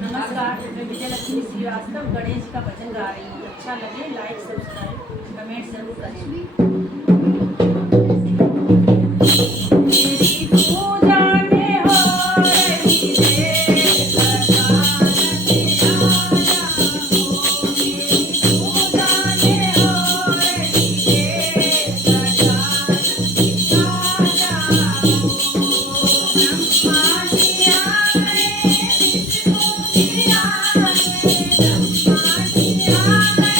नमस्कार, मैं विजयलक्ष्मी श्रीवास्तव गणेश का भजन गा रही हूँ। अच्छा लगे लाइक सब्सक्राइब कमेंट जरूर करें। मेरी पूजा में हो रही है सजानत आजा हो, मेरी पूजा में हो रही है सजानत आजा हो। ब्रह्मा जी आए, विष्णु जी आए, ब्रह्मा जी आए,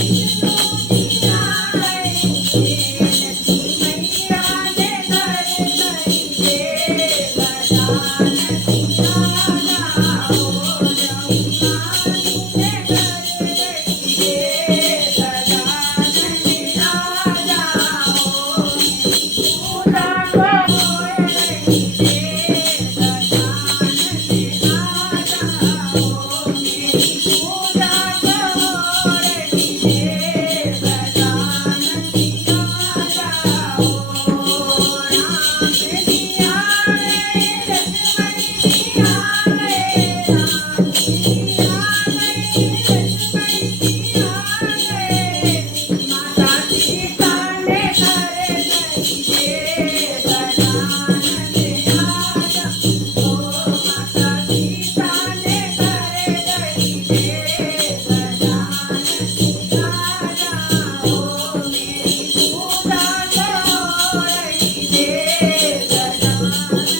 विष्णु जी आए, लक्ष्मी मैया ने घर करी है गजानन आजा हो, ब्रह्मा जी ने घर करी है गजानन आजा हो। पूजा हो रही है गजानन आजा हो, मेरी पूजा हो रही है गजानन आजा हो। राम जी आए, लक्ष्मण जी आए, राम जी आए, लक्ष्मण जी आए, माता सीता ने घर करी है गजानन आजा हो, माता सीता ने घर करी है गजानन आजा हो। मेरी पूजा हो रही है गजानन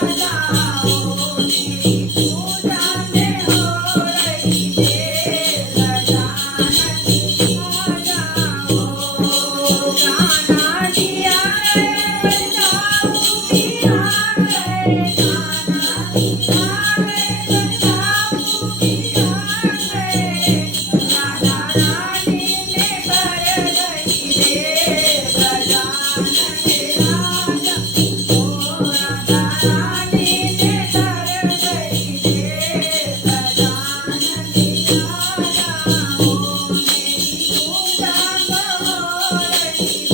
आजा हो, मेरी पूजा में हो रही है गजानन आजा हो। गाना जी आए, बजाऊ जी आए, गाना जी आए, बजाऊ जी आए, राधा रानी ने घर करी है गजानन आजा हो, राधा रानी ने घर करी है गजानन आजा हो। मेरी पूजा हो रही